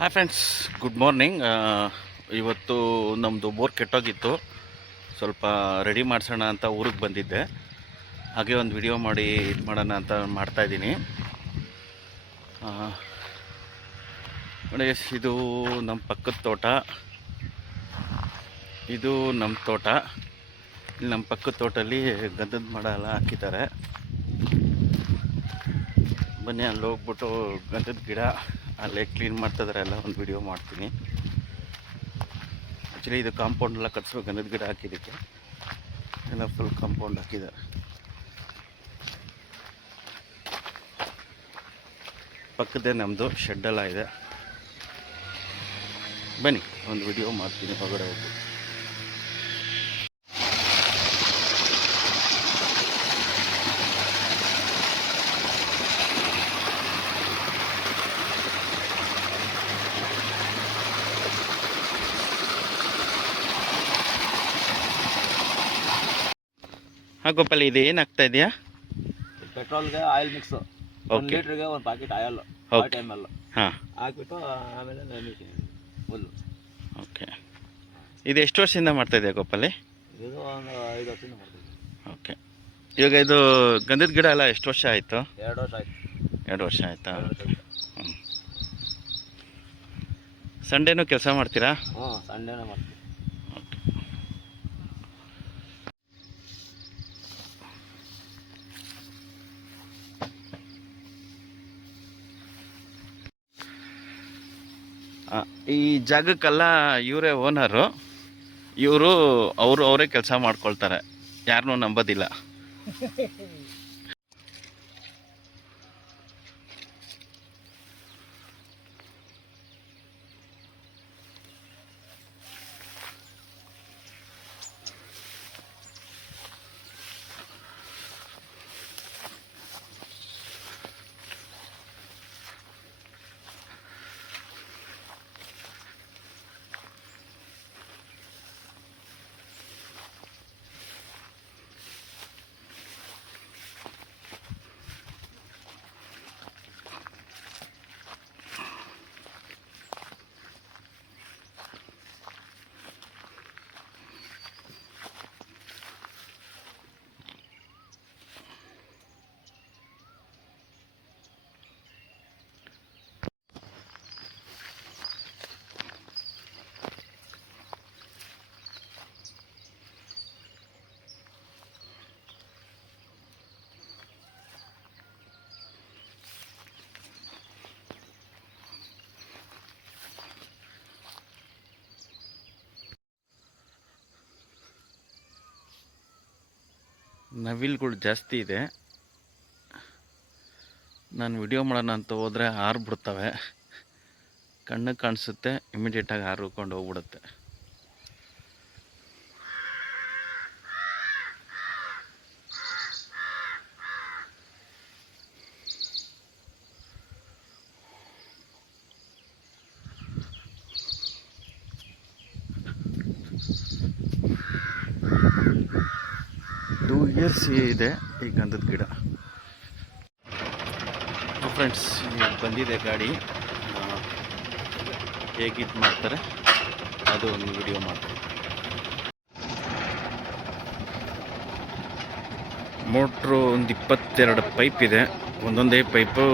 Hi friends, good morning. ಇವತ್ತು ನಮ್ಮದು bore ಕೆಟ್ಟೋಗಿತ್ತು. ಸ್ವಲ್ಪ ರೆಡಿ ಮಾಡಿಸೋಣ ಅಂತ ಊರಿಗೆ ಬಂದಿದ್ದೆ. ಹಾಗೆ ಒಂದು ವಿಡಿಯೋ ಮಾಡಿ ಇದು ಮಾಡೋಣ ಅಂತ ಮಾಡ್ತಾಯಿದ್ದೀನಿ. ನೋಡಿ, ಇದು ನಮ್ಮ ಪಕ್ಕದ ತೋಟ, ಇದು ನಮ್ಮ ತೋಟ. ಇಲ್ಲಿ ನಮ್ಮ ಪಕ್ಕದ ತೋಟಲ್ಲಿ ಗಂಧದ ಮರ ಎಲ್ಲ ಹಾಕಿದ್ದಾರೆ. ಬನ್ನಿ ಅಲ್ಲಿ ಹೋಗ್ಬಿಟ್ಟು ಗಂಧದ ಗಿಡ ಅಲ್ಲೇ ಕ್ಲೀನ್ ಮಾಡ್ತಿದ್ದಾರೆ, ಎಲ್ಲ ಒಂದು ವಿಡಿಯೋ ಮಾಡ್ತೀನಿ. ಆ್ಯಕ್ಚುಲಿ ಇದು ಕಾಂಪೌಂಡ್ ಎಲ್ಲ ಕಟ್ಸ್ಬೇಕು, ಗಂಧದ ಗಿಡ ಹಾಕಿದ್ದಕ್ಕೆ ಎಲ್ಲ ಫುಲ್ ಕಾಂಪೌಂಡ್ ಹಾಕಿದ್ದಾರೆ. ಪಕ್ಕದೇ ನಮ್ಮದು ಶೆಡ್ಡೆಲ್ಲ ಇದೆ. ಬನ್ನಿ ಒಂದು ವಿಡಿಯೋ ಮಾಡ್ತೀನಿ ಹೊರಗಡೆ ಹೋಗಿ. ಹಾಂ ಗೋಪಾಲ್, ಇದು ಏನಾಗ್ತಾ ಇದೆಯಾ? ಪೆಟ್ರೋಲ್ಗೆ ಆಯಿಲ್ ಮಿಕ್ಸ್, 1 ಲೀಟ್ರಿಗೆ 1 ಪ್ಯಾಕೆಟ್ ಆಯಿಲ್, ಟೈಮಲ್ಲ ಹಾಂ ಹಾಕ್ಬಿಟ್ಟು ಆಮೇಲೆ ಫುಲ್ಲು. ಓಕೆ, ಇದು ಎಷ್ಟು ವರ್ಷದಿಂದ ಮಾಡ್ತಾಯಿದೆಯಾ ಗೋಪಾಲಿ? ಇದು ಒಂದು 5 ವರ್ಷದಿಂದ ಮಾಡ್ತೀವಿ. ಓಕೆ, ಇವಾಗ ಇದು ಗಂಧದ ಗಿಡ ಎಲ್ಲ ಎಷ್ಟು ವರ್ಷ ಆಯಿತು? 2 ವರ್ಷ ಆಯಿತು. 2 ವರ್ಷ ಆಯಿತಾ? ಹ್ಞೂ. ಸಂಡೇನೂ ಕೆಲಸ ಮಾಡ್ತೀರಾ? ಹ್ಞೂ, ಸಂಡೇನೇ ಮಾಡ್ತೀವಿ. ಓಕೆ. ಈ ಜಾಗಕ್ಕೆಲ್ಲ ಇವರೇ ಓನರು. ಇವರು ಅವರೇ ಕೆಲಸ ಮಾಡ್ಕೊಳ್ತಾರೆ, ಯಾರನ್ನೂ ನಂಬೋದಿಲ್ಲ. ನವಿಲುಗಳು ಜಾಸ್ತಿ ಇದೆ. ನಾನು ವಿಡಿಯೋ ಮಾಡೋಣ ಅಂತ ಹೋದರೆ ಹಾರ್ಬಿಡ್ತವೆ, ಕಣ್ಣಿಗೆ ಕಾಣಿಸುತ್ತೆ, ಇಮಿಡಿಯೇಟಾಗಿ ಹಾರ್ಕೊಂಡು ಹೋಗ್ಬಿಡುತ್ತೆ. ಟೂ ಇಯರ್ಸ್ ಇದೆ ಈ ಗಂಧದ ಗಿಡ. ಫ್ರೆಂಡ್ಸ್, ಬಂದಿದೆ ಗಾಡಿ, ಹೇಗಿದ್ದು ಮಾಡ್ತಾರೆ ಅದು ಒಂದು ವಿಡಿಯೋ ಮಾಡ್ತಾರೆ. ಮೋಟ್ರು ಒಂದು 22 ಪೈಪ್ ಇದೆ. ಒಂದೊಂದೇ ಪೈಪು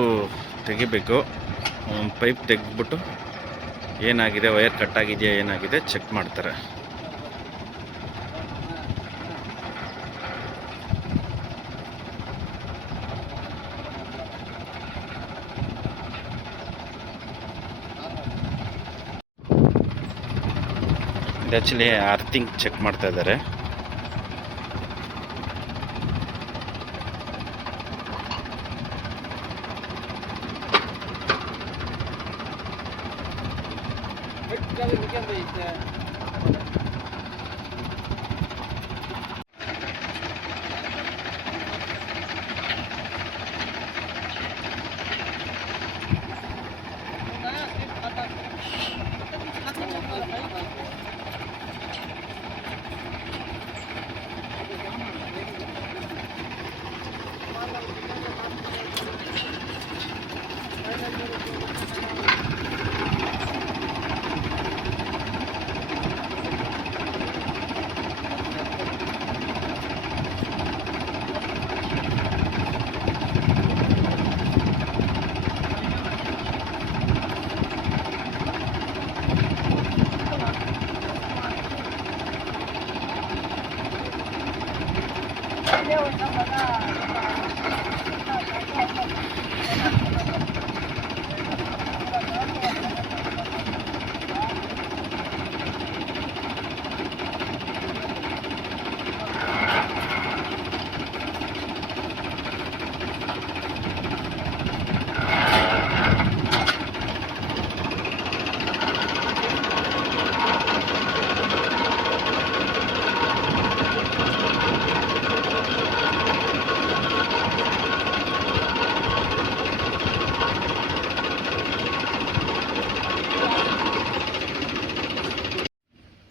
ತೆಗಿಬೇಕು. ಒಂದು ಪೈಪ್ ತೆಗೆದ್ಬಿಟ್ಟು ಏನಾಗಿದೆ, ವಯರ್ ಕಟ್ಟಾಗಿದೆಯಾ ಏನಾಗಿದೆ ಚೆಕ್ ಮಾಡ್ತಾರೆ. ಆ್ಯಕ್ಚುಲಿ ಅರ್ಥಿಂಗ್ ಚೆಕ್ ಮಾಡ್ತಾ ಇದ್ದಾರೆ.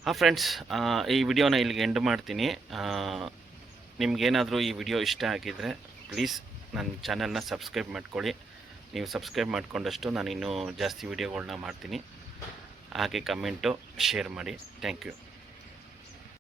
ಹಾಂ ಫ್ರೆಂಡ್ಸ್, ಈ ವಿಡಿಯೋನ ಇಲ್ಲಿಗೆ ಎಂಡ್ ಮಾಡ್ತೀನಿ. ನಿಮಗೇನಾದರೂ ಈ ವಿಡಿಯೋ ಇಷ್ಟ ಆಗಿದ್ದರೆ ಪ್ಲೀಸ್ ನನ್ನ ಚಾನಲ್ನ ಸಬ್ಸ್ಕ್ರೈಬ್ ಮಾಡ್ಕೊಳ್ಳಿ. ನೀವು ಸಬ್ಸ್ಕ್ರೈಬ್ ಮಾಡಿಕೊಂಡಷ್ಟು ನಾನು ಇನ್ನೂ ಜಾಸ್ತಿ ವಿಡಿಯೋಗಳನ್ನ ಮಾಡ್ತೀನಿ. ಹಾಗೆ ಕಮೆಂಟು ಶೇರ್ ಮಾಡಿ. Thank you.